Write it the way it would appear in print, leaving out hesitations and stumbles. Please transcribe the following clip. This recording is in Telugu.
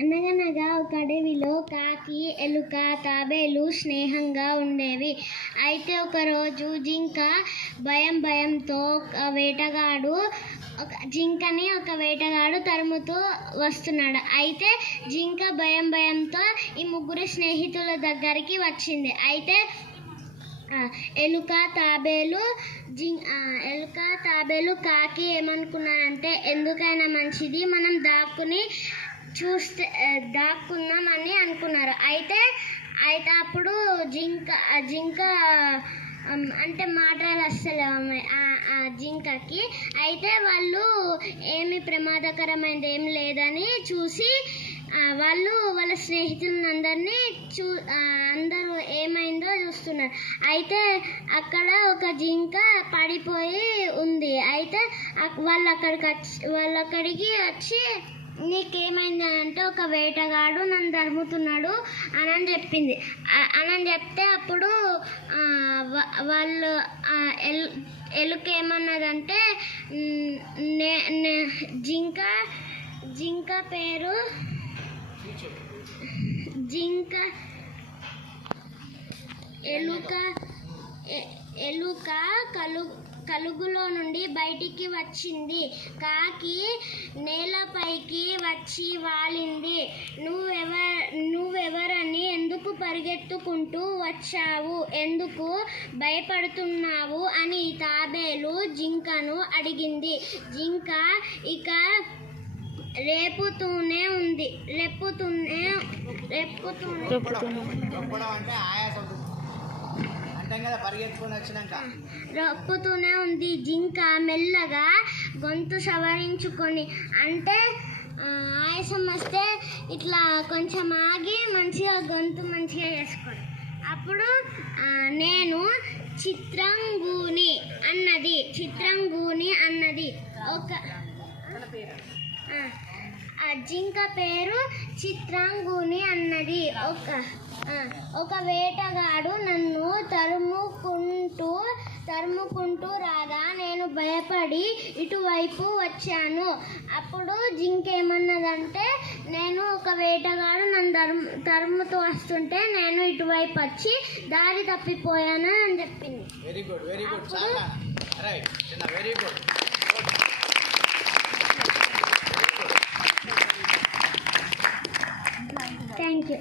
అనగనగా ఒక అడవిలో కాకి, ఎలుక, తాబేలు స్నేహంగా ఉండేవి. అయితే ఒకరోజు జింక భయంతో జింకని ఒక వేటగాడు తరుముతూ వస్తున్నాడు. అయితే జింక భయంతో ఈ ముగ్గురు స్నేహితుల దగ్గరికి వచ్చింది. అయితే ఎలుక తాబేలు కాకి ఏమనుకున్నారంటే, ఎందుకైనా మంచిది మనం దాక్కుందామని అనుకున్నారు. అయితే అప్పుడు జింక అంటే మాటలు అస్సలు ఆ జింకకి. అయితే వాళ్ళు ఏమి ప్రమాదకరమైనది ఏం లేదని చూసి వాళ్ళ స్నేహితులందరినీ అందరూ ఏమైందో చూస్తున్నారు. అయితే అక్కడ ఒక జింక పడిపోయి ఉంది. అయితే వాళ్ళు అక్కడికి వచ్చి, నీకేమైంది అంటే, ఒక వేటగాడు నన్ను తరుముతున్నాడు అని చెప్పింది. అని చెప్తే అప్పుడు వాళ్ళు ఎలుక ఏమన్నదంటే, జింక పేరు ఎలుక కలుగులో నుండి బయటికి వచ్చింది. కాకి నేలపైకి వచ్చి వాలింది. నువ్వెవరని, ఎందుకు పరిగెత్తుకుంటూ వచ్చావు, ఎందుకు భయపడుతున్నావు అని తాబేలు జింకను అడిగింది. జింక ఇక రేపుతూనే ఉంది. జింక మెల్లగా గొంతు సవరించుకొని, అంటే ఆయాసం వస్తే ఇట్లా కొంచెం ఆగి మంచిగా గొంతు మంచిగా చేసుకోండి. అప్పుడు నేను చిత్రంగూని అన్నది. జింక పేరు చిత్రాంగుని అన్నది. ఒక వేటగాడు నన్ను తరుముకుంటూ రాగా నేను భయపడి ఇటువైపు వచ్చాను. అప్పుడు జింక ఏమన్నదంటే, ఒక వేటగాడు నన్ను తరుముతూ వస్తుంటే నేను ఇటువైపు వచ్చి దారి తప్పిపోయాను అని చెప్పింది. Very good very good. Thank you.